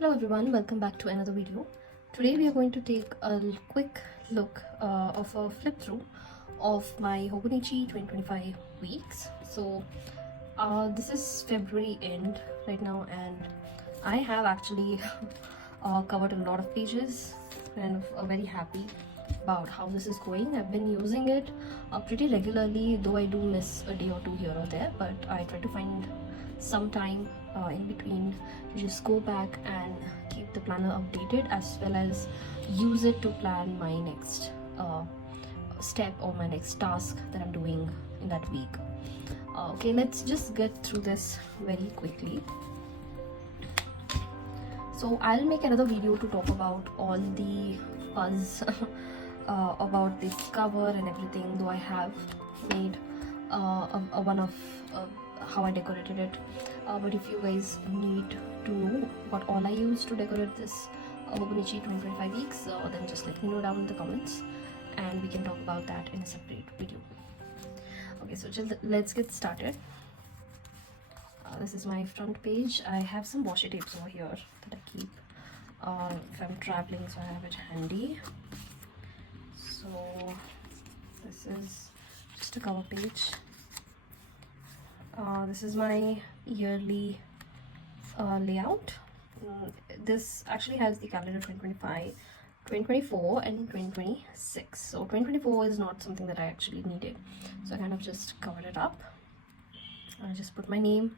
Hello everyone, welcome back to another video. Today we are going to take a quick look of a flip through of my Hobonichi 2025 weeks. So this is February end right now, and I have actually covered a lot of pages, and very happy about how this is going. I've been using it pretty regularly, though I do miss a day or two here or there, but I try to find some time in between to just go back and keep the planner updated, as well as use it to plan my next step or my next task that I'm doing in that week. Okay, let's just get through this very quickly. So I'll make another video to talk about all the fuzz about the cover and everything, though I have made a one of how I decorated it. But if you guys need to know what all I use to decorate this Hobonichi 2025 weeks, then just let me know down in the comments and we can talk about that in a separate video. Okay, so let's get started. This is my front page. I have some washi tapes over here that I keep if I'm traveling, so I have it handy. So this is just a cover page. This is my yearly layout. This actually has the calendar 2025, 2024 and 2026. So 2024 is not something that I actually needed, so I kind of just covered it up. I just put my name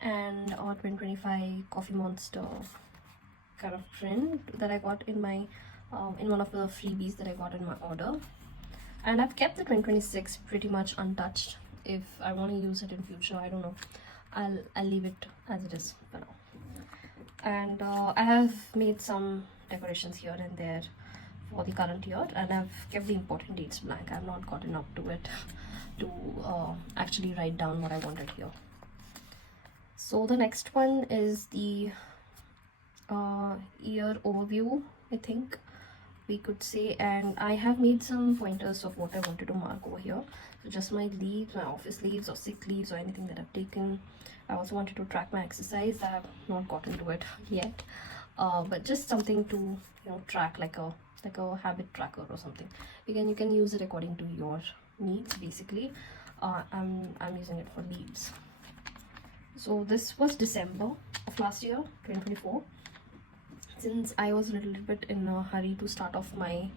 and 2025 Coffee Monster kind of print that I got in my in one of the freebies that I got in my order. And I've kept the 2026 pretty much untouched. If I want to use it in future, I don't know, I'll leave it as it is for now. And I have made some decorations here and there for the current year, and I've kept the important dates blank. I've not gotten up to it to actually write down what I wanted here. So the next one is the year overview, I think we could say, and I have made some pointers of what I wanted to mark over here. So just my leaves, my office leaves or sick leaves or anything that I've taken. I also wanted to track my exercise. I have not gotten to it yet, but just something to track, like a habit tracker or something. Again, you can use it according to your needs. Basically, I'm using it for leaves. So this was December of last year, 2024. Since I was a little bit in a hurry to start off my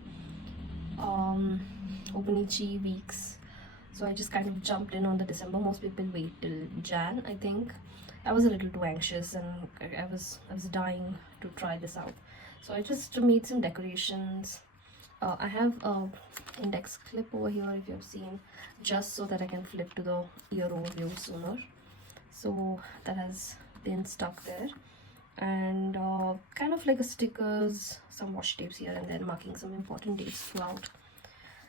Hobonichi weeks, so I just kind of jumped in on the December. Most people wait till Jan, I think. I was a little too anxious, and I was dying to try this out. So I just made some decorations. I have a index clip over here, if you have seen, just so that I can flip to the year overview sooner. So that has been stuck there. And kind of like a stickers, some washi tapes here and then marking some important dates throughout.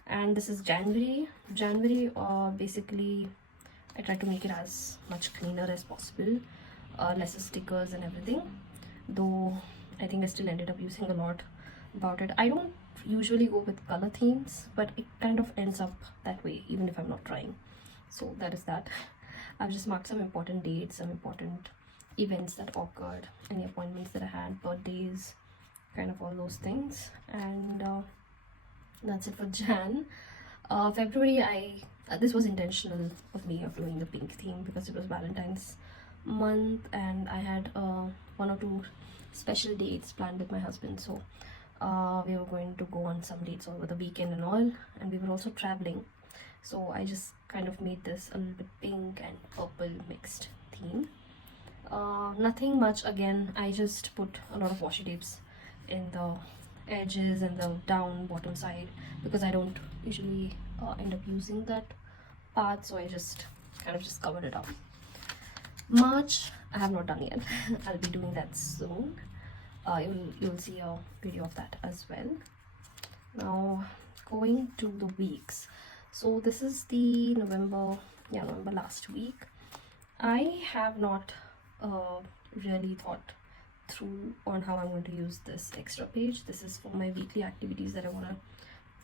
And this is January. Basically I try to make it as much cleaner as possible, lesser stickers and everything, though I think I still ended up using a lot about it. I don't usually go with color themes, but it kind of ends up that way even if I'm not trying. So that is that. I've just marked some important dates, some important events that occurred, any appointments that I had, birthdays, kind of all those things. And that's it for Jan. February, this was intentional of me of doing the pink theme because it was Valentine's month, and I had 1 or 2 special dates planned with my husband. So we were going to go on some dates over the weekend and all, and we were also traveling. So I just kind of made this a little bit pink and purple mixed theme. Nothing much. Again, I just put a lot of washi tapes in the edges and the bottom side because I don't usually end up using that part, so I just kind of just covered it up. March I have not done yet. I'll be doing that soon. You'll see a video of that as well. Now going to the weeks. So this is the November last week. I have not really thought through on how I'm going to use this extra page. This is for my weekly activities that I want to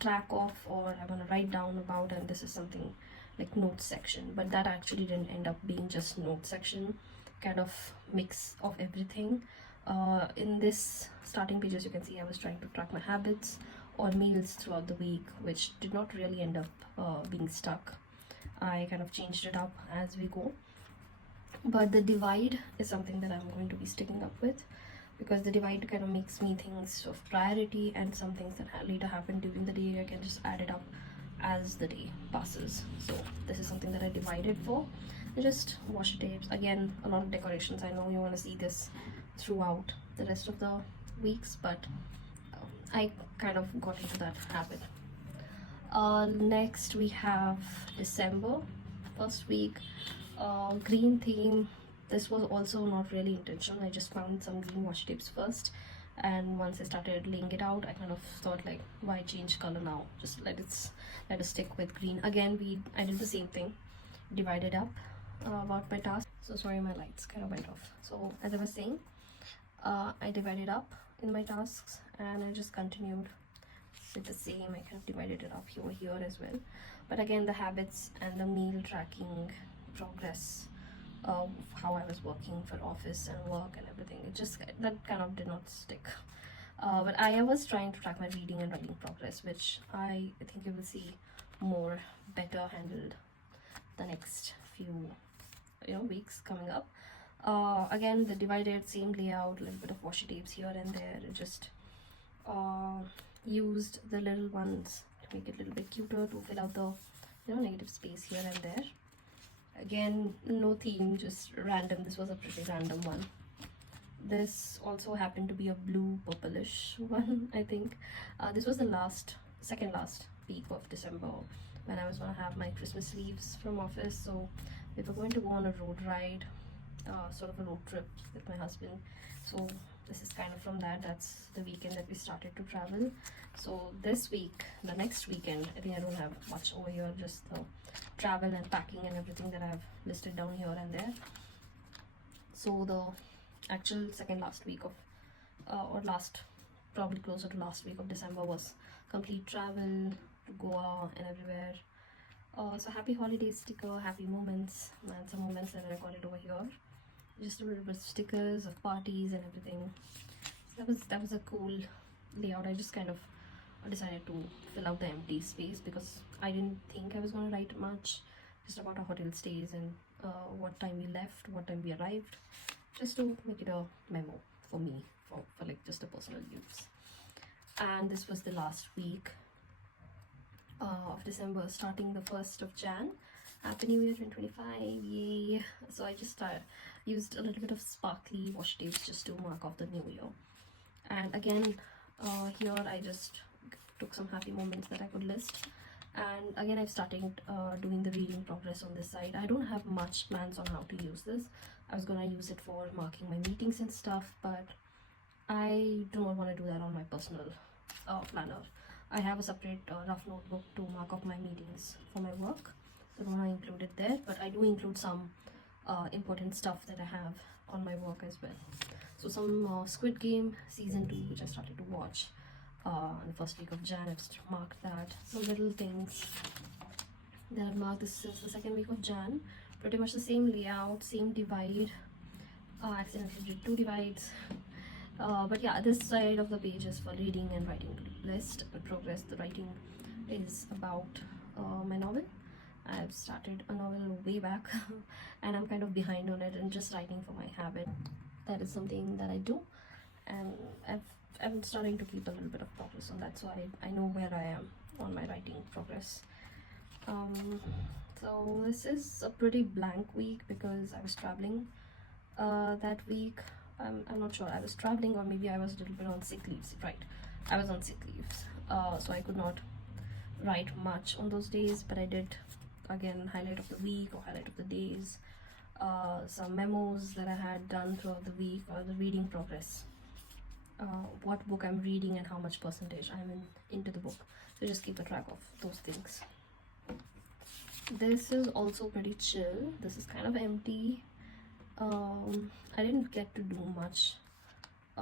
track off or I want to write down about, and this is something like notes section, but that actually didn't end up being just notes section, kind of mix of everything. In this starting page, as you can see, I was trying to track my habits or meals throughout the week, which did not really end up being stuck. I kind of changed it up as we go. But the divide is something that I'm going to be sticking up with, because the divide kind of makes me things of priority, and some things that later happen during the day, I can just add it up as the day passes. So this is something that I divided for. Just washi tapes, again a lot of decorations. I know you want to see this throughout the rest of the weeks, but I kind of got into that habit. Next we have December, first week, green theme. This was also not really intentional. I just found some green washi tapes first, and once I started laying it out, I kind of thought like, why change color now, just let it stick with green. Again, I did the same thing, divided up about my task. So sorry, my lights kind of went off. So as I was saying, I divided up in my tasks, and I just continued with the same. I kind of divided it up here as well. But again, the habits and the meal tracking progress of how I was working for office and work and everything, it just, that kind of did not stick. But I was trying to track my reading and writing progress, which I think you will see more better handled the next few weeks coming up. Again, the divided, same layout, a little bit of washi tapes here and there. It just used the little ones to make it a little bit cuter, to fill out the negative space here and there. Again, no theme, just random. This was a pretty random one. This also happened to be a blue purplish one, I think. This was the second last week of December, when I was going to have my Christmas leaves from office. So we were going to go on a road ride, sort of a road trip with my husband. So this is kind of from that's the weekend that we started to travel. So this week, the next weekend, I think I don't have much over here, just the travel and packing and everything that I have listed down here and there. So the actual second last week of or last, probably closer to last week of December, was complete travel to Goa and everywhere. So happy holidays sticker, happy moments, and some moments that I recorded over here. Just a little bit of stickers of parties and everything. So that was a cool layout. I just kind of decided to fill out the empty space, because I didn't think I was going to write much, just about our hotel stays and what time we left, what time we arrived, just to make it a memo for me, for like just a personal use. And this was the last week of December, starting the 1st of Jan. Happy New Year 2025, yay! So I just used a little bit of sparkly washi tapes just to mark off the new year. And again, here I just took some happy moments that I could list. And again, I've started doing the reading progress on this side. I don't have much plans on how to use this. I was gonna use it for marking my meetings and stuff, but I don't want to do that on my personal planner. I have a separate rough notebook to mark off my meetings for my work. I don't want to include it there, but I do include some important stuff that I have on my work as well. So some Squid Game season 2, which I started to watch in the first week of Jan. I've marked that. Some little things that I've marked. This is the second week of Jan. Pretty much the same layout, same divide. Accidentally did 2 divides. But yeah, this side of the page is for reading and writing list and progress. The writing is about my novel. I've started a novel way back and I'm kind of behind on it and just writing for my habit. That is something that I do, and I'm starting to keep a little bit of progress on that, so I know where I am on my writing progress. So this is a pretty blank week because I was traveling that week. I'm not sure, I was traveling, or maybe I was a little bit on sick leaves. Right, I was on sick leaves, so I could not write much on those days, but I did, again, highlight of the week or highlight of the days, some memos that I had done throughout the week, or the reading progress, what book I'm reading and how much percentage I'm into the book. So just keep a track of those things. This is also pretty chill. This is kind of empty. I didn't get to do much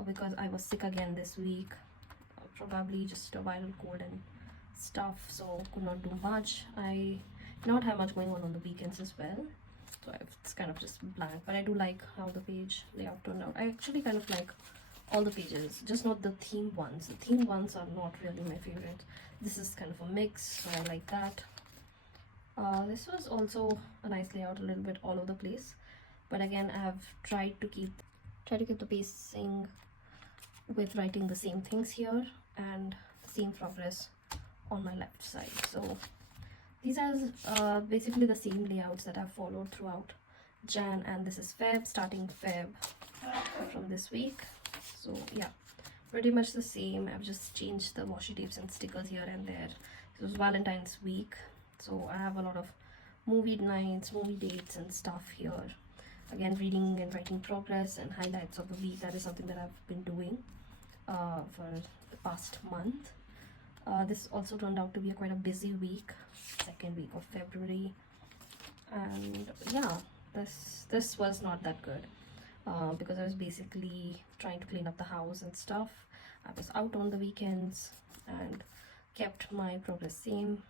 because I was sick again this week, probably just a viral cold and stuff, so could not do much. I did not have much going on the weekends as well, so it's kind of just blank. But I do like how the page layout turned out. I actually kind of like all the pages, just not the theme ones. The theme ones are not really my favorite. This is kind of a mix, so I like that. This was also a nice layout, a little bit all over the place, but again I have tried to keep the pacing with writing the same things here and the same progress on my left side. So these are basically the same layouts that I've followed throughout Jan, and this is Feb, starting Feb from this week. So yeah, pretty much the same. I've just changed the washi tapes and stickers here and there. It was Valentine's week, so I have a lot of movie nights, movie dates and stuff here. Again, reading and writing progress and highlights of the week. That is something that I've been doing for the past month. This also turned out to be quite a busy week, second week of February, and yeah, this was not that good because I was basically trying to clean up the house and stuff. I was out on the weekends and kept my progress same.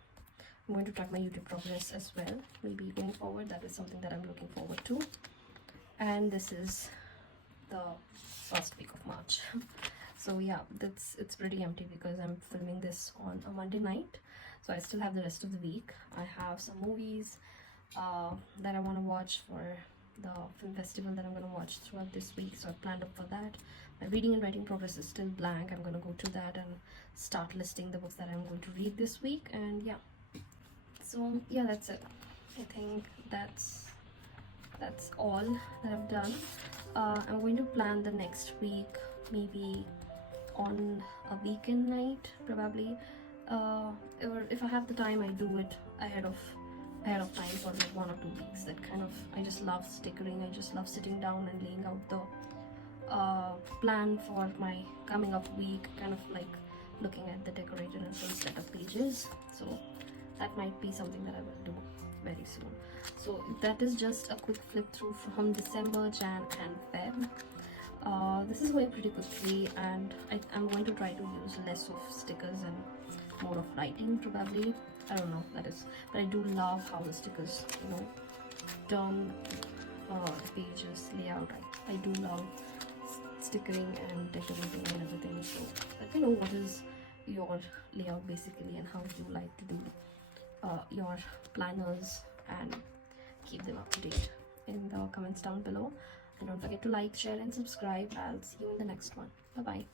I'm going to track my YouTube progress as well, maybe going forward. That is something that I'm looking forward to. And this is the first week of March. So yeah, it's pretty empty because I'm filming this on a Monday night, so I still have the rest of the week. I have some movies that I want to watch for the film festival that I'm going to watch throughout this week, so I planned up for that. My reading and writing progress is still blank. I'm going to go to that and start listing the books that I'm going to read this week. And yeah, so yeah, that's it. I think that's all that I've done. I'm going to plan the next week maybe on a weekend night probably, or if I have the time I do it ahead of time for like 1 or 2 weeks. That kind of, I just love stickering. I just love sitting down and laying out the plan for my coming up week, kind of like looking at the decorated and full set of pages. So that might be something that I will do very soon. So that is just a quick flip through from December, Jan and Feb. This is going pretty quickly, and I'm going to try to use less of stickers and more of writing probably. I don't know, that is, but I do love how the stickers, you know, turn the pages layout. I do love stickering and decorating and everything. So let me know what is your layout basically and how you like to do your planners, and keep them up to date in the comments down below. And don't forget to like, share and subscribe. I'll see you in the next one. Bye bye.